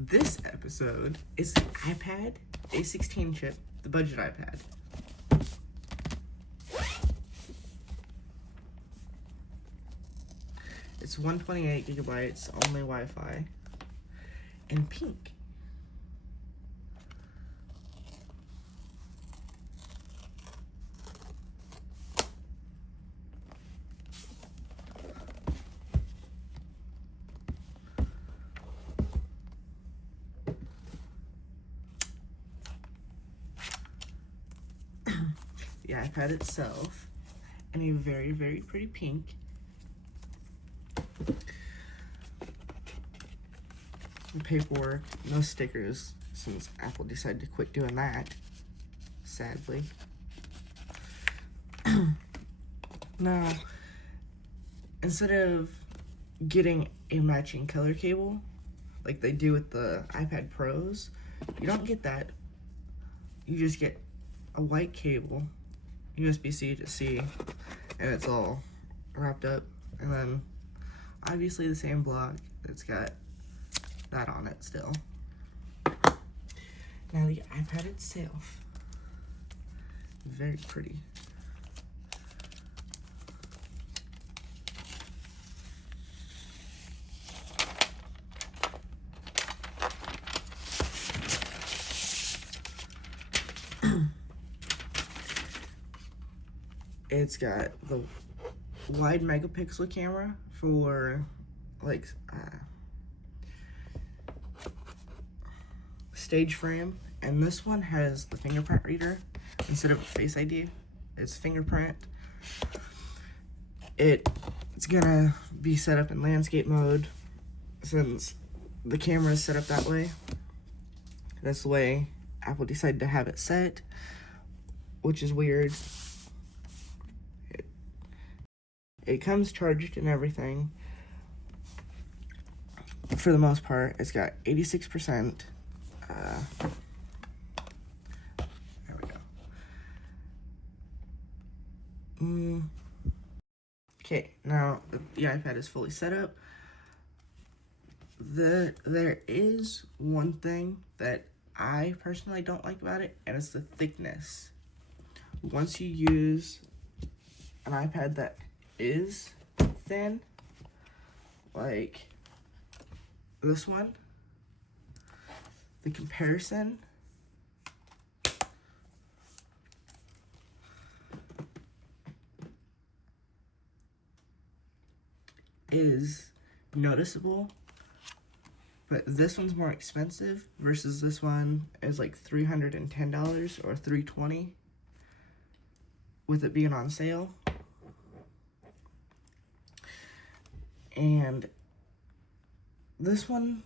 This episode is the Ipad A16 chip, the budget iPad. It's 128 gigabytes, only Wi-Fi, and pink. The iPad itself, and a very, very pretty pink. The paperwork, no stickers, since Apple decided to quit doing that, sadly. Now, instead of getting a matching color cable, like they do with the iPad Pros, you don't get that. You just get a white cable, USB-C to C, and it's all wrapped up. And then, obviously the same block, it's got that on it still. Now the iPad itself, very pretty. It's got the wide megapixel camera for like stage frame, and this one has the fingerprint reader instead of Face ID. It's fingerprint. It's gonna be set up in landscape mode since the camera is set up that way. That's the way Apple decided to have it set, which is weird. It comes charged and everything. For the most part, it's got 86%. There we go. Okay, now the iPad is fully set up. There is one thing that I personally don't like about it, and it's the thickness. Once you use an iPad that is thin, like this one, the comparison is noticeable, but this one's more expensive versus this one is like $310 or $320 with it being on sale. And this one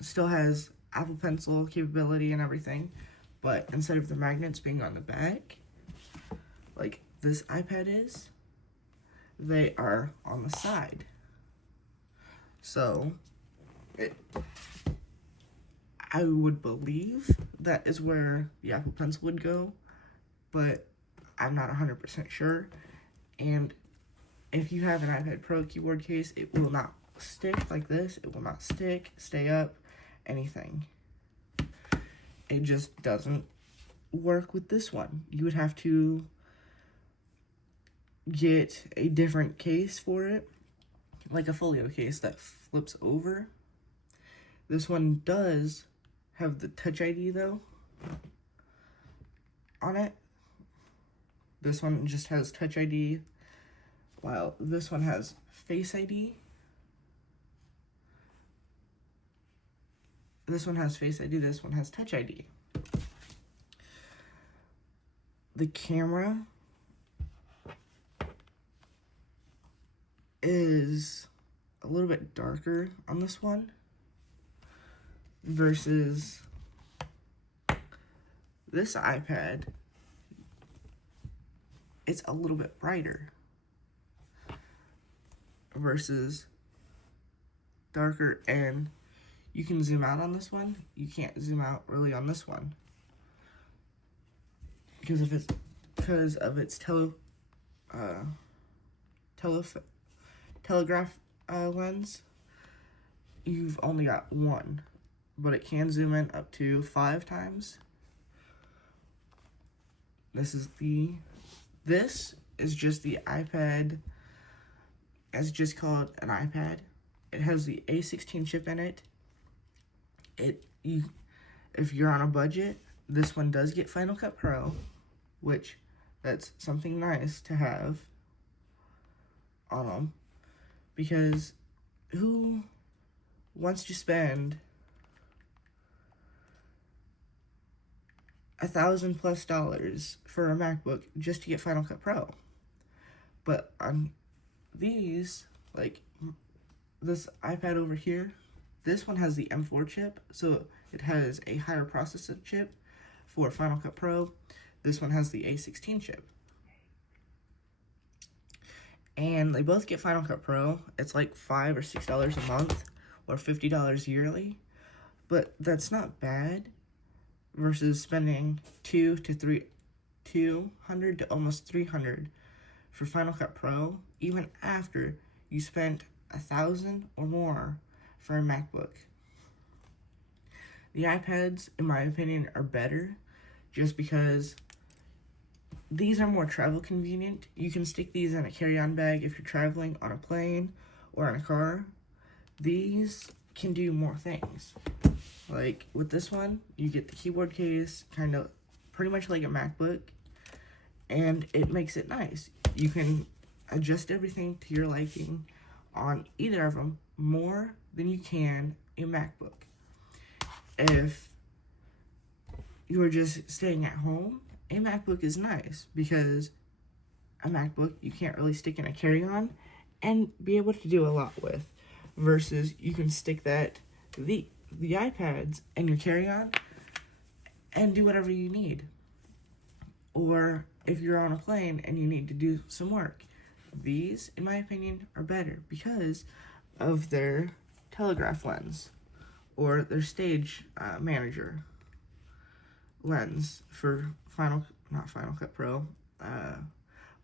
still has Apple Pencil capability and everything, but instead of the magnets being on the back, like this iPad is, they are on the side. So, I would believe that is where the Apple Pencil would go, but I'm not 100% sure. And if you have an iPad Pro keyboard case, it will not stick like this. It will not stick, stay up, anything. It just doesn't work with this one. You would have to get a different case for it, like a folio case that flips over. This one does have the Touch ID though on it. This one just has Touch ID, while this one has Face ID. This one has Face ID, this one has Touch ID. The camera is a little bit darker on this one versus this iPad. It's a little bit brighter versus darker, and you can zoom out on this one. You can't zoom out really on this one because of its telegraph lens. You've only got one but it can zoom in up to 5 times. This is just the iPad. It's just called an iPad. It has the A16 chip in it. If you're on a budget, this one does get Final Cut Pro, which that's something nice to have. Because who wants to spend $1,000+ for a MacBook just to get Final Cut Pro? But on these, like this iPad over here, this one has the M4 chip, so it has a higher processor chip for Final Cut Pro. This one has the A16 chip. And they both get Final Cut Pro. It's like $5 or $6 a month, or $50 yearly. But that's not bad versus spending $200 to almost $300 for Final Cut Pro, even after you spent $1,000 or more for a MacBook. The iPads, in my opinion, are better just because these are more travel convenient. You can stick these in a carry-on bag if you're traveling on a plane or in a car. These can do more things. Like with this one, you get the keyboard case, kind of pretty much like a MacBook, and it makes it nice. You can adjust everything to your liking on either of them more than you can a MacBook. If you are just staying at home, a MacBook is nice because a MacBook you can't really stick in a carry-on and be able to do a lot with, versus you can stick the iPads in your carry-on and do whatever you need. Or if you're on a plane and you need to do some work, these, in my opinion, are better because of their telegraph lens or their stage manager lens for not Final Cut Pro,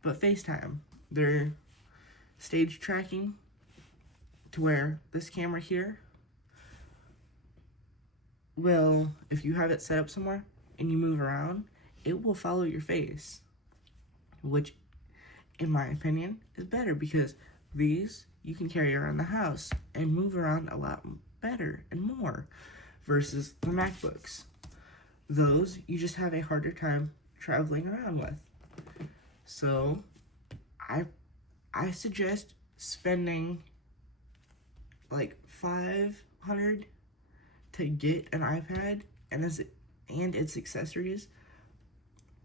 but FaceTime. Their stage tracking to where this camera here will, if you have it set up somewhere and you move around, it will follow your face, which in my opinion is better because these you can carry around the house and move around a lot better and more versus the MacBooks. Those you just have a harder time traveling around with. So I suggest spending like $500 to get an iPad and its accessories,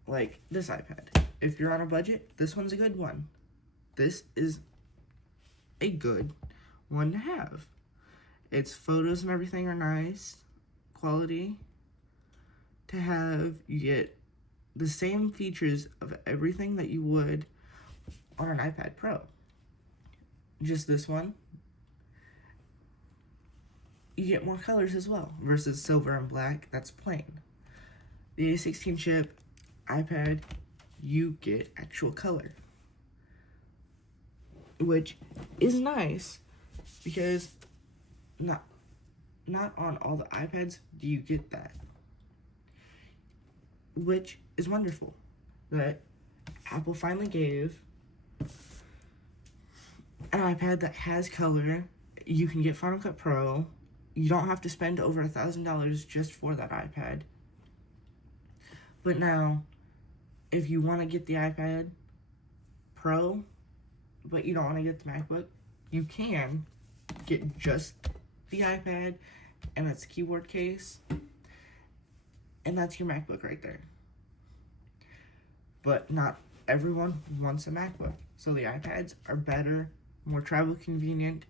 like this iPad. If you're on a budget, this one's a good one. This is a good one to have. Its photos and everything are nice quality to have. You get the same features of everything that you would on an iPad Pro. Just this one, you get more colors as well versus silver and black. That's plain. The A16 chip iPad, you get actual color, which is nice because not on all the iPads do you get that, which is wonderful that Apple finally gave an iPad that has color. You can get Final Cut Pro. You don't have to spend over $1,000 just for that iPad. But now, if you want to get the iPad Pro, but you don't want to get the MacBook, you can get just the iPad and its keyboard case, and that's your MacBook right there. But not everyone wants a MacBook, so the iPads are better, more travel convenient,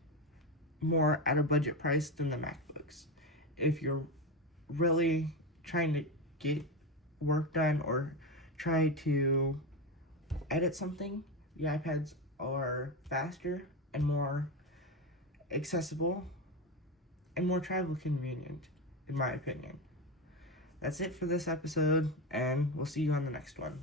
more at a budget price than the MacBooks. If you're really trying to get work done or try to edit something, the iPads are faster and more accessible and more travel convenient, in my opinion. That's it for this episode, and we'll see you on the next one.